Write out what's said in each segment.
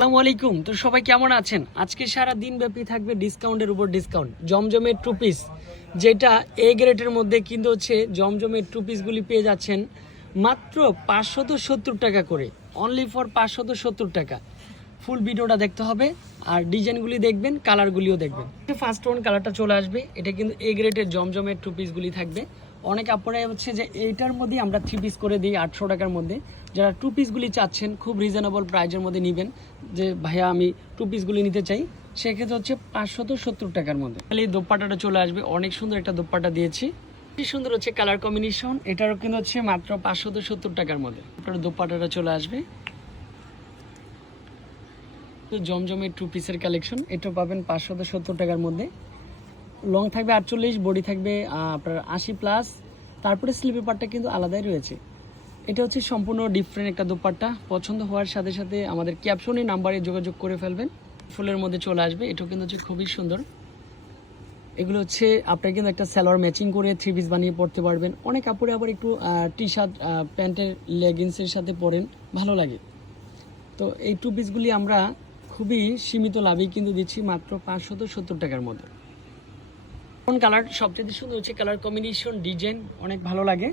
আসসালামু আলাইকুম। তো সবাই কেমন আছেন? আজকে সারা দিন ব্যাপী থাকবে ডিসকাউন্টের উপর ডিসকাউন্ট জমজমের টু পিস যেটা এ গ্রেডের মধ্যে কিন্তু হচ্ছে জমজমের টু পিসগুলি পেয়ে যাচ্ছেন মাত্র পাঁচশত সত্তর টাকা করে। অনলি ফর পাঁচশত সত্তর টাকা। ফুল ভিডিওটা দেখতে হবে, আর ডিজাইনগুলি দেখবেন কালারগুলিও দেখবেন। ফার্স্ট ওয়ান কালারটা চলে আসবে, এটা কিন্তু এ গ্রেডের জমজমের টু পিসগুলি থাকবে। অনেক আপনারাই হচ্ছে যে এইটার মধ্যে আমরা থ্রি পিস করে দিই আটশো টাকার মধ্যে। যারা টু পিসগুলি চাচ্ছেন, খুব রিজনেবল প্রাইজের মধ্যে নেবেন। যে, ভাইয়া, আমি টু পিসগুলি নিতে চাই। সেক্ষেত্রে হচ্ছে পাঁচশত সত্তর টাকার মধ্যে। তাহলে এই দোপাটাটা চলে আসবে। অনেক সুন্দর একটা দোপাটা দিয়েছি। কি সুন্দর হচ্ছে কালার কম্বিনেশন এটারও কিন্তু হচ্ছে মাত্র পাঁচশত সত্তর টাকার মধ্যে। আপনার দোপাটাটা চলে আসবে। জমজমের টু পিসের কালেকশন এটা পাবেন পাঁচশত সত্তর টাকার মধ্যে। লং থাকবে আটচল্লিশ বডি থাকবে আপনার আশি প্লাস তারপরে স্লিপের পার্টটা কিন্তু আলাদাই রয়েছে। এটা হচ্ছে সম্পূর্ণ ডিফারেন্ট একটা দোপাট্টা। পছন্দ হওয়ার সাথে সাথে আমাদের ক্যাপশনের নাম্বারে যোগাযোগ করে ফেলবেন। ফুলের মধ্যে চলে আসবে। এটাও কিন্তু হচ্ছে খুবই সুন্দর। এগুলো হচ্ছে আপনার কিন্তু একটা স্যালোয়ার ম্যাচিং করে থ্রি পিস বানিয়ে পড়তে পারবেন। অনেক কাপড়ে আবার একটু টি শার্ট প্যান্টের লেগিংসের সাথে পরেন। ভালো লাগে। তো এই টু পিসগুলি আমরা খুবই সীমিত লাভেই কিন্তু দিচ্ছি মাত্র পাঁচশত সত্তর টাকার মধ্যে। কোন কালার সবচেয়ে সুন্দর হচ্ছে কালার কম্বিনেশন ডিজাইন অনেক ভালো লাগে।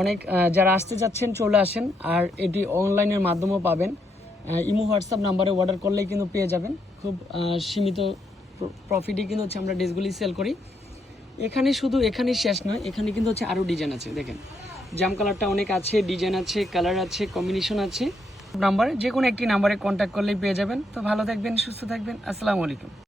অনেক যারা আসতে চাচ্ছেন চলে আসেন, আর এটি অনলাইনের মাধ্যমেও পাবেন। ইমো হোয়াটসঅ্যাপ নাম্বারে অর্ডার করলেই কিন্তু পেয়ে যাবেন। খুব সীমিত প্রফিটে কিন্তু হচ্ছে আমরা ড্রেসগুলি সেল করি। এখানে শুধু, এখানেই শেষ নয়, এখানে কিন্তু হচ্ছে আরও ডিজাইন আছে, দেখেন। জাম কালারটা অনেক আছে ডিজাইন আছে কালার আছে কম্বিনেশন আছে। নাম্বার যে কোনো একটি নাম্বারে কন্ট্যাক্ট করলেই পেয়ে যাবেন। তো ভালো থাকবেন, সুস্থ থাকবেন, আসসালামু আলাইকুম।